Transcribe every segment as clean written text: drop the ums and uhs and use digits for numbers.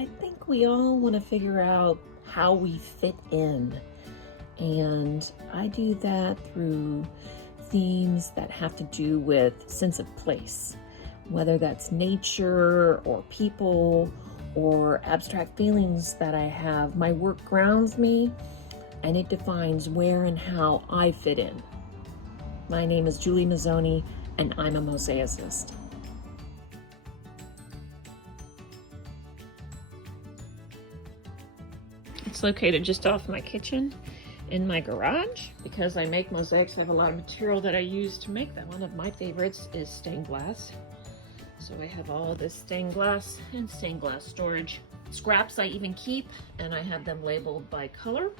I think we all want to figure out how we fit in. And I do that through themes that have to do with sense of place, whether that's nature or people or abstract feelings that I have. My work grounds me and it defines where and how I fit in. My name is Julie Mazzoni and I'm a mosaicist. It's located just off my kitchen in my garage. Because I make mosaics, I have a lot of material that I use to make them. One of my favorites is stained glass. So I have all this stained glass and stained glass storage. Scraps I even keep, and I have them labeled by color.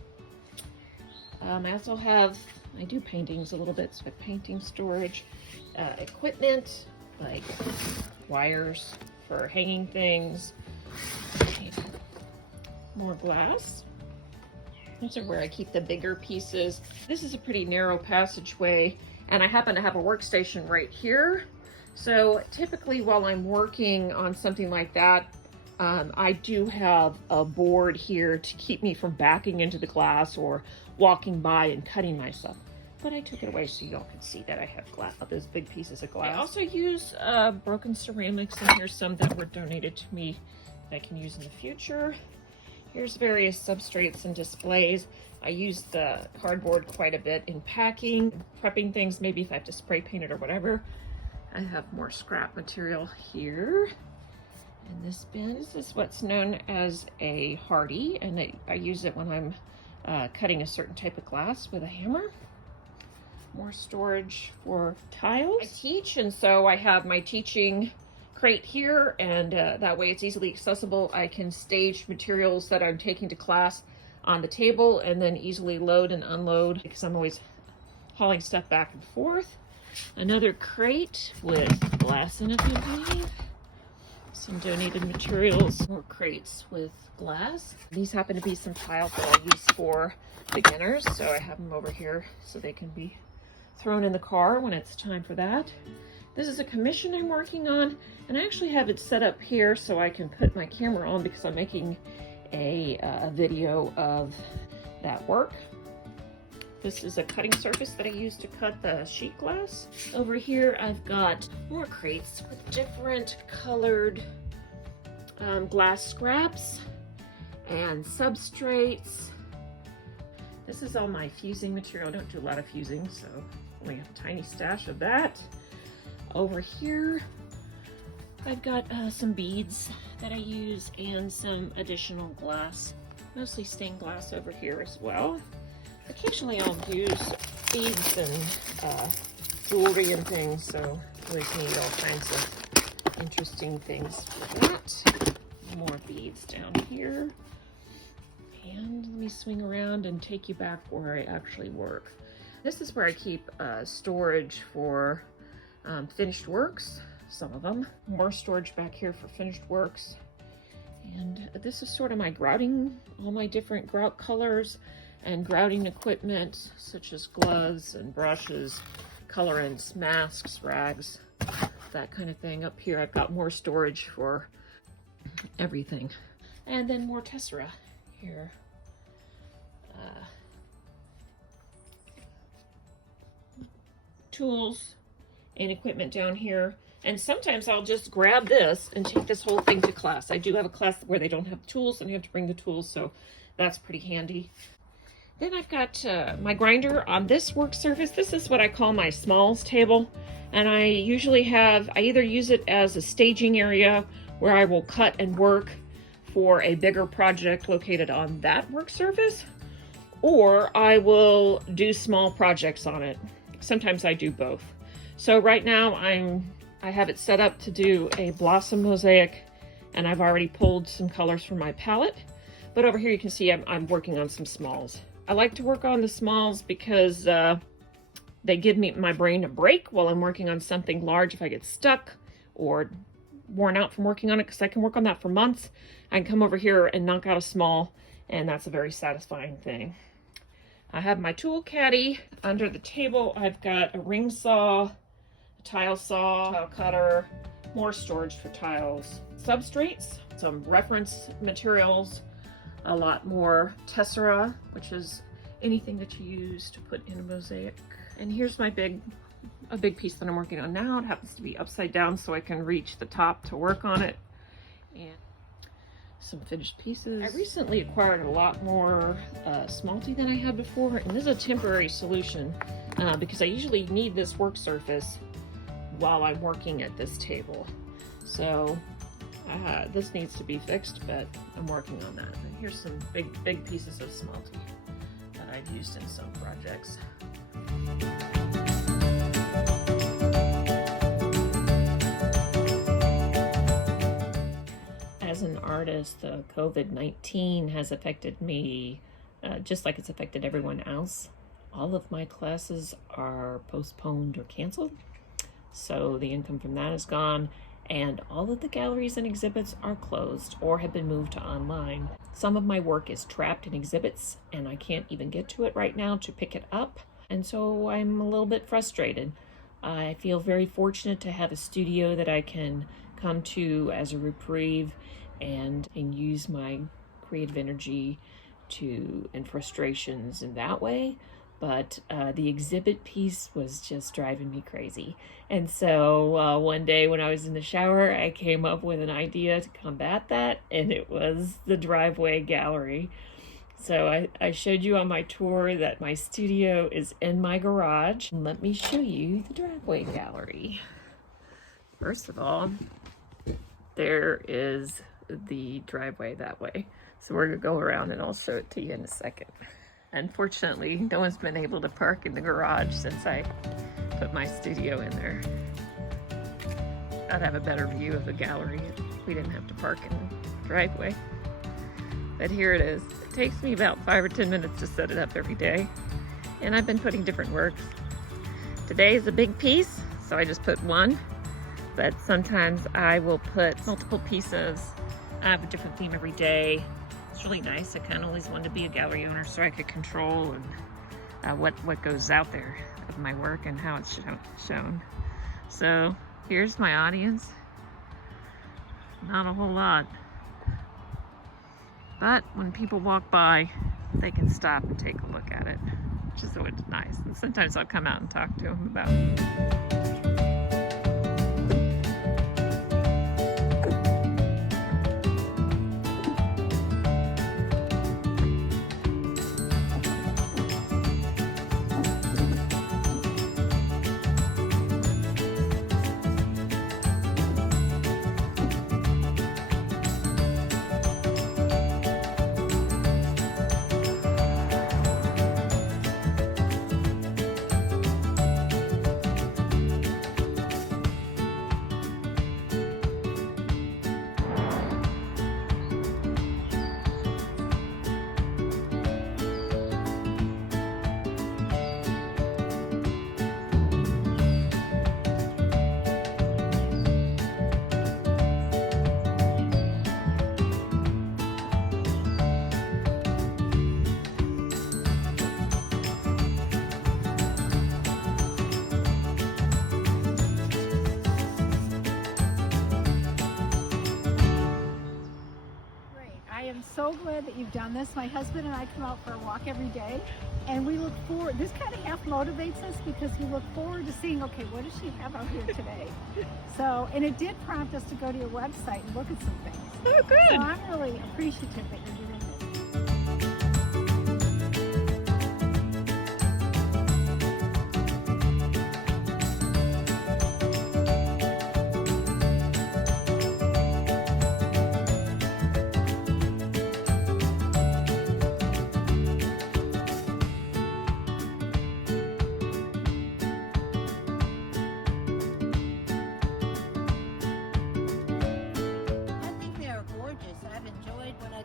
I also have, I do paintings a little bit, so I have painting storage, equipment like wires for hanging things, more glass. These are where I keep the bigger pieces. This is a pretty narrow passageway, and I happen to have a workstation right here. So typically while I'm working on something like that, I do have a board here to keep me from backing into the glass or walking by and cutting myself. But I took it away so y'all can see that I have glass, those big pieces of glass. I also use broken ceramics, and here's some that were donated to me that I can use in the future. Here's various substrates and displays. I use the cardboard quite a bit in packing, prepping things, maybe if I have to spray paint it or whatever. I have more scrap material here. And this bin, this is what's known as a hardy, and I use it when I'm cutting a certain type of glass with a hammer. More storage for tiles. I teach, and so I have my teaching crate here, and that way it's easily accessible. I can stage materials that I'm taking to class on the table and then easily load and unload because I'm always hauling stuff back and forth. Another crate with glass in it, I believe. Some donated materials, more crates with glass. These happen to be some tiles that I use for beginners, so I have them over here so they can be thrown in the car when it's time for that. This is a commission I'm working on, and I actually have it set up here so I can put my camera on because I'm making a video of that work. This is a cutting surface that I use to cut the sheet glass. Over here I've got more crates with different colored glass scraps and substrates. This is all my fusing material. I don't do a lot of fusing, so only have a tiny stash of that. Over here I've got some beads that I use and some additional glass, mostly stained glass over here as well. Occasionally I'll use beads and jewelry and things, so we can need all kinds of interesting things for that. More beads down here. And let me swing around and take you back where I actually work. This is where I keep storage for finished works, some of them. More storage back here for finished works. And this is sort of my grouting, all my different grout colors and grouting equipment, such as gloves and brushes, colorants, masks, rags, that kind of thing. Up here I've got more storage for everything. And then more tessera here. Tools and equipment down here. And sometimes I'll just grab this and take this whole thing to class. I do have a class where they don't have tools and you have to bring the tools, so that's pretty handy. Then I've got my grinder on this work surface. This is what I call my smalls table. And I usually have, I either use it as a staging area where I will cut and work for a bigger project located on that work surface, or I will do small projects on it. Sometimes I do both. So right now I have it set up to do a blossom mosaic, and I've already pulled some colors from my palette. But over here you can see I'm working on some smalls. I like to work on the smalls because they give me my brain a break while I'm working on something large. If I get stuck or worn out from working on it, because I can work on that for months, I can come over here and knock out a small, and that's a very satisfying thing. I have my tool caddy. Under the table I've got a ring saw, a tile saw, tile cutter, more storage for tiles, substrates, some reference materials, a lot more tessera, which is anything that you use to put in a mosaic. And here's my a big piece that I'm working on now. It happens to be upside down so I can reach the top to work on it. And some finished pieces. I recently acquired a lot more smalty than I had before, and this is a temporary solution because I usually need this work surface while I'm working at this table. So this needs to be fixed, but I'm working on that. And here's some big pieces of smalty that I've used in some projects. As an artist, the COVID-19 has affected me just like it's affected everyone else. All of my classes are postponed or canceled, so the income from that is gone, and all of the galleries and exhibits are closed or have been moved to online. Some of my work is trapped in exhibits, and I can't even get to it right now to pick it up, and so I'm a little bit frustrated. I feel very fortunate to have a studio that I can come to as a reprieve and use my creative energy and frustrations in that way. But the exhibit piece was just driving me crazy. And so one day when I was in the shower, I came up with an idea to combat that, and it was the driveway gallery. So I showed you on my tour that my studio is in my garage. Let me show you the driveway gallery. First of all, there is the driveway that way. So we're gonna go around and I'll show it to you in a second. Unfortunately, no one's been able to park in the garage since I put my studio in there. I'd have a better view of the gallery if we didn't have to park in the driveway. But here it is. It takes me about 5 or 10 minutes to set it up every day. And I've been putting different works. Today is a big piece, so I just put one. But sometimes I will put multiple pieces. I have a different theme every day. It's really nice. I kind of always wanted to be a gallery owner so I could control and what goes out there of my work and how it's shown. So here's my audience. Not a whole lot. But when people walk by, they can stop and take a look at it, which is always nice. And sometimes I'll come out and talk to them about it. So glad that you've done this. My husband and I come out for a walk every day, and we look forward. This kind of half motivates us because we look forward to seeing, okay, what does she have out here today? So, and it did prompt us to go to your website and look at some things. Oh, good. So I'm really appreciative that you're doing this.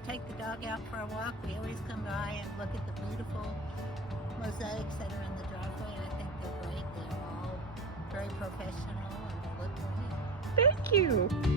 Take the dog out for a walk. We always come by and look at the beautiful mosaics that are in the driveway. I think they're great. They're all very professional and they look great. Thank you.